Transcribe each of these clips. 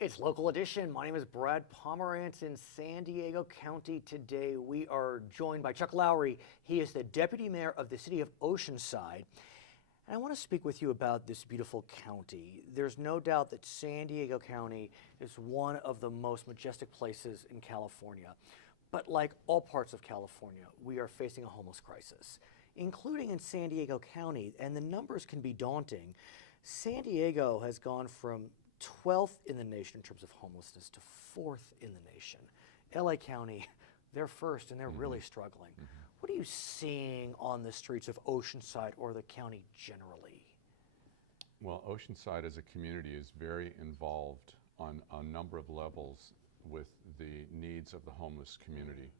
It's Local Edition. My name is Brad Pomerance in San Diego County. Today we are joined by Chuck Lowery. He is the Deputy Mayor of the City of Oceanside. And I want to speak with you about this beautiful county. There's no doubt that San Diego County is one of the most majestic places in California. But like all parts of California, we are facing a homeless crisis, including in San Diego County, and the numbers can be daunting. San Diego has gone from 12th in the nation in terms of homelessness to 4th in the nation. LA County, they're first and they're really struggling. What are you seeing on the streets of Oceanside or the county generally? Well, Oceanside as a community is very involved on a number of levels with the needs of the homeless community.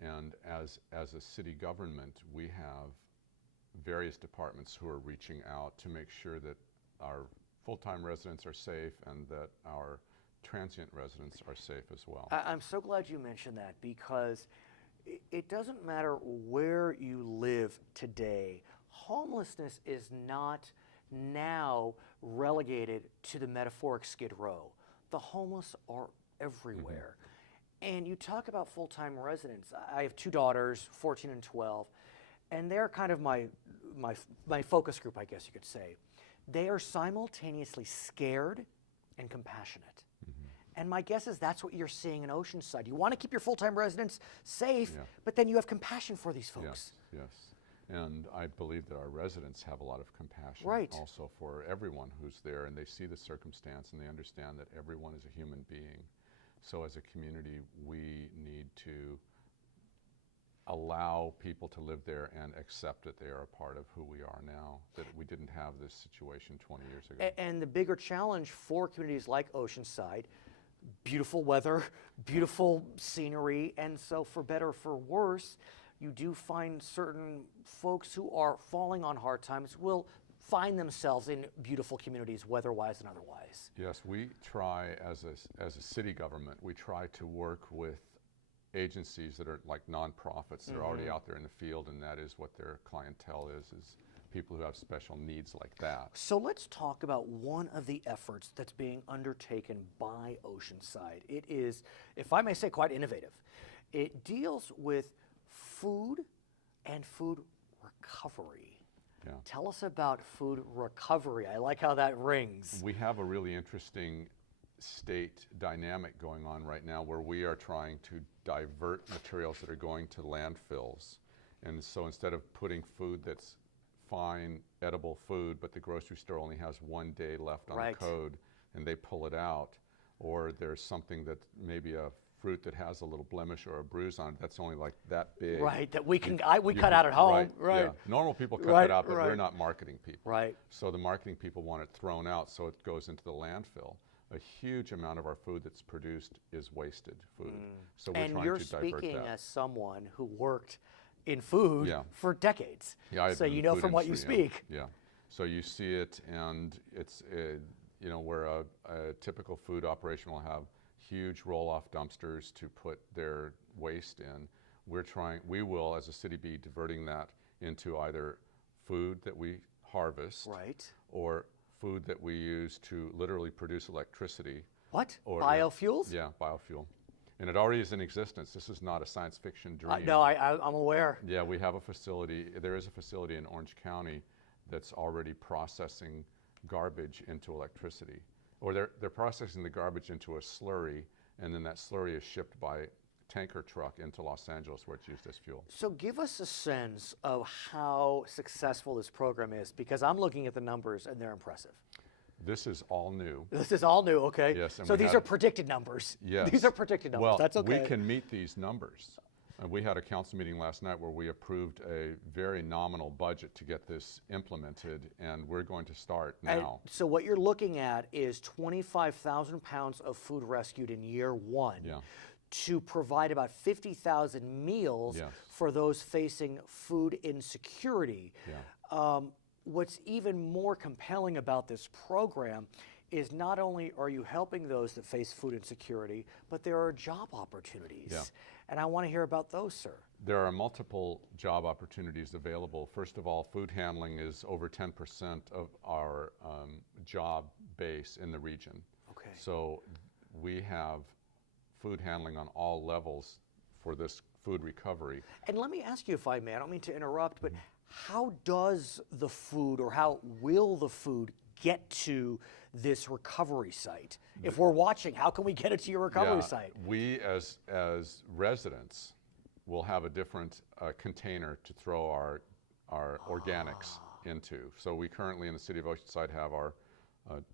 And as a city government, we have various departments who are reaching out to make sure that our full-time residents are safe and that our transient residents are safe as well. I'm so glad you mentioned that, because it doesn't matter where you live today. Homelessness is not now relegated to the metaphoric Skid Row. The homeless are everywhere. And you talk about full-time residents. I have two daughters, 14 and 12, and they're kind of my focus group, I guess you could say. They are simultaneously scared and compassionate. And my guess is that's what you're seeing in Oceanside. You want to keep your full-time residents safe, but then you have compassion for these folks. Yes. And I believe that our residents have a lot of compassion also for everyone who's there, and they see the circumstance and they understand that everyone is a human being. So as a community, we need to allow people to live there and accept that they are a part of who we are now, that we didn't have this situation 20 years ago. And the bigger challenge for communities like Oceanside, beautiful weather, beautiful scenery, and so for better or for worse, you do find certain folks who are falling on hard times will find themselves in beautiful communities, weather-wise and otherwise. Yes, we try as a city government, we try to work with agencies that are like nonprofits that are already out there in the field, and that is what their clientele is people who have special needs like that. So let's talk about one of the efforts that's being undertaken by Oceanside. It is, if I may say, quite innovative. It deals with food and food recovery. Tell us about food recovery. I like how that rings. We have a really interesting state dynamic going on right now where we are trying to divert materials that are going to landfills. And so instead of putting food that's fine, edible food, but the grocery store only has 1 day left on the code and they pull it out, or there's something that maybe a fruit that has a little blemish or a bruise on it that's only like that big. That we cut out at home. Yeah. Normal people cut it out, but we're not marketing people. So the marketing people want it thrown out, so it goes into the landfill. A huge amount of our food that's produced is wasted food. So we're trying to divert that. And you're speaking as someone who worked in food for decades. So you know from what you speak. So you see it, and it's, you know, where a typical food operation will have huge roll-off dumpsters to put their waste in. We will, as a city, be diverting that into either food that we harvest or food that we use to literally produce electricity. What? Biofuels? Yeah, biofuel. And it already is in existence. This is not a science fiction dream. No, I'm aware. Yeah, we have a facility. There is a facility in Orange County that's already processing garbage into electricity. Or they're processing the garbage into a slurry, and then that slurry is shipped by tanker truck into Los Angeles where it's used as fuel. So give us a sense of how successful this program is, because I'm looking at the numbers and they're impressive. This is all new. This is all new, okay. Yes. So these are predicted numbers. Yes. These are predicted numbers, that's okay. Well, we can meet these numbers. We had a council meeting last night where we approved a very nominal budget to get this implemented, and we're going to start now. And so what you're looking at is 25,000 pounds of food rescued in year one to provide about 50,000 meals for those facing food insecurity. What's even more compelling about this program is not only are you helping those that face food insecurity, but there are job opportunities. And I want to hear about those, sir. There are multiple job opportunities available. First of all, food handling is over 10% of our job base in the region. Okay. So we have food handling on all levels for this food recovery. And let me ask you, if I may, I don't mean to interrupt, but how does the food, or how will the food get to this recovery site? If we're watching, how can we get it to your recovery site? We as residents will have a different container to throw our organics into. So we currently in the city of Oceanside have our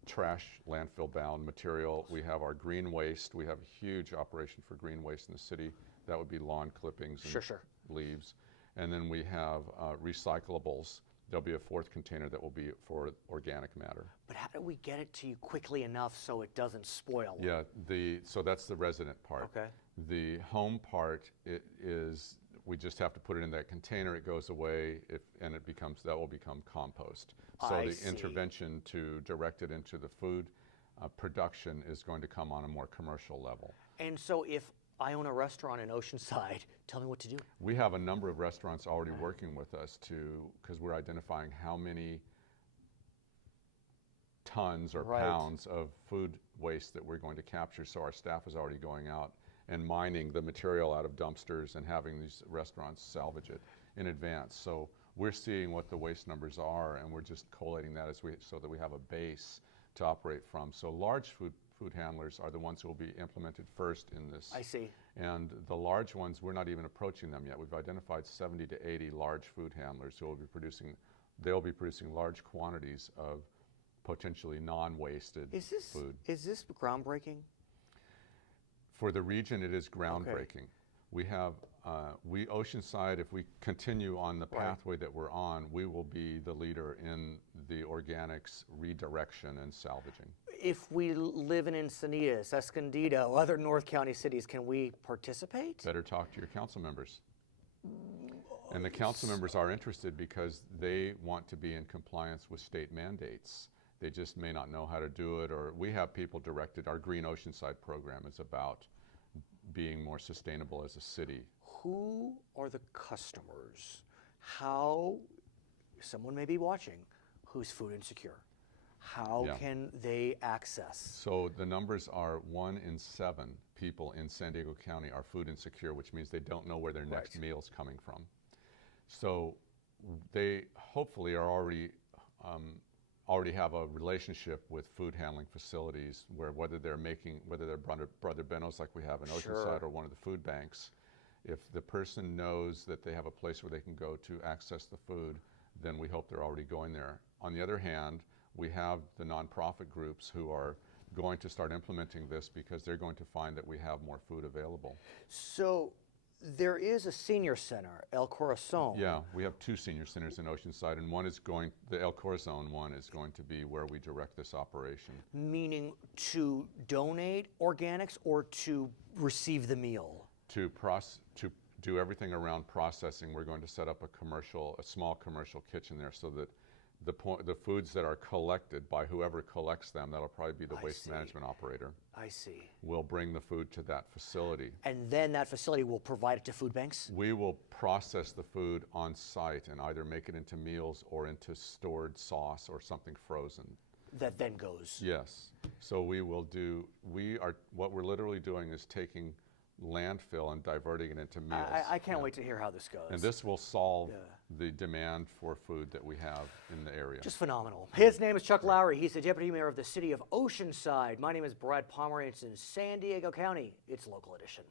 trash landfill bound material. We have our green waste. We have a huge operation for green waste in the city. That would be lawn clippings and leaves. And then we have recyclables. There'll be a fourth container that will be for organic matter. But how do we get it to you quickly enough so it doesn't spoil? Yeah, so that's the resident part. Okay. The home part, we just have to put it in that container, it goes away, and that will become compost. So the intervention to direct it into the food production is going to come on a more commercial level. And so if I own a restaurant in Oceanside, tell me what to do. We have a number of restaurants already working with us because we're identifying how many tons or pounds of food waste that we're going to capture. So our staff is already going out and mining the material out of dumpsters and having these restaurants salvage it in advance. So we're seeing what the waste numbers are, and we're just collating that so that we have a base to operate from. So large food handlers are the ones who will be implemented first in this. I see. And the large ones, we're not even approaching them yet. We've identified 70 to 80 large food handlers who will be producing, they'll be producing large quantities of potentially non-wasted food. Is this groundbreaking? For the region, it is groundbreaking. We have, Oceanside, if we continue on the pathway that we're on, we will be the leader in the organics redirection and salvaging. If we live in Encinitas, Escondido, other North County cities, can we participate? Better talk to your council members. And the council members are interested because they want to be in compliance with state mandates. They just may not know how to do it, or we have people directed. Our Green Oceanside program is about being more sustainable as a city. Who are the customers? How, someone may be watching who's food insecure. How can they access? So the numbers are 1 in 7 people in San Diego County are food insecure, which means they don't know where their next meal's coming from. So they hopefully are already have a relationship with food handling facilities where whether they're Brother Benno's like we have in Oceanside or one of the food banks, if the person knows that they have a place where they can go to access the food, then we hope they're already going there. On the other hand, we have the nonprofit groups who are going to start implementing this because they're going to find that we have more food available. So there is a senior center, El Corazon. Yeah, we have 2 senior centers in Oceanside, and the El Corazon one is going to be where we direct this operation. Meaning to donate organics or to receive the meal? To do everything around processing. We're going to set up a small commercial kitchen there so that the foods that are collected by whoever collects them, that'll probably be the waste management operator. I see. We'll bring the food to that facility. And then that facility will provide it to food banks? We will process the food on site and either make it into meals or into stored sauce or something frozen. That then goes? Yes. So what we're literally doing is taking landfill and diverting it into meals. I can't wait to hear how this goes. And this will solve the demand for food that we have in the area. Just phenomenal. His name is Chuck Lowery. He's the Deputy Mayor of the City of Oceanside. My name is Brad Pomerance in San Diego County. It's Local Edition.